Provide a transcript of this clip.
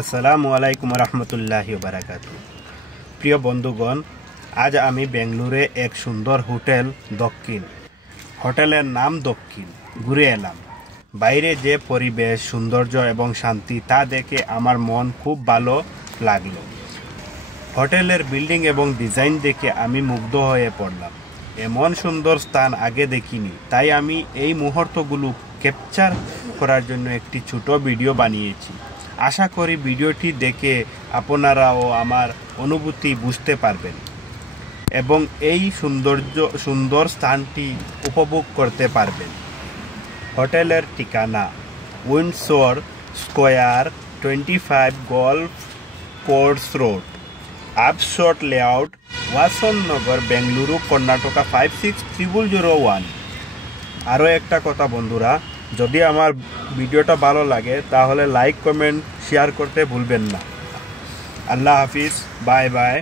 আসসালামু আলাইকুম রহমতুল্লাহি বারাকাতু। প্রিয় বন্ধুগণ, আজ আমি বেঙ্গালুরে এক সুন্দর হোটেল দক্ষিণ, হোটেলের নাম দক্ষিণ ঘুরে এলাম। বাইরে যে পরিবেশ, সৌন্দর্য এবং শান্তি তা দেখে আমার মন খুব ভালো লাগলো। হোটেলের বিল্ডিং এবং ডিজাইন দেখে আমি মুগ্ধ হয়ে পড়লাম। এমন সুন্দর স্থান আগে দেখিনি, তাই আমি এই মুহূর্তগুলো ক্যাপচার করার জন্য একটি ছোট ভিডিও বানিয়েছি। আশা করি ভিডিওটি দেখে আপনারাও আমার অনুভূতি বুঝতে পারবেন এবং এই সুন্দর স্থানটি উপভোগ করতে পারবেন। হোটেলের ঠিকানা Windsor square 25 golf course road, আপশট লেআউট, ওয়াসন নগর, বেঙ্গালুরু, কর্ণাটকা 560001। আরও একটা কথা বন্ধুরা, যদি আমার ভিডিওটা ভালো লাগে তাহলে লাইক, কমেন্ট, শেয়ার করতে ভুলবেন না। আল্লাহ হাফিজ, বাই বাই।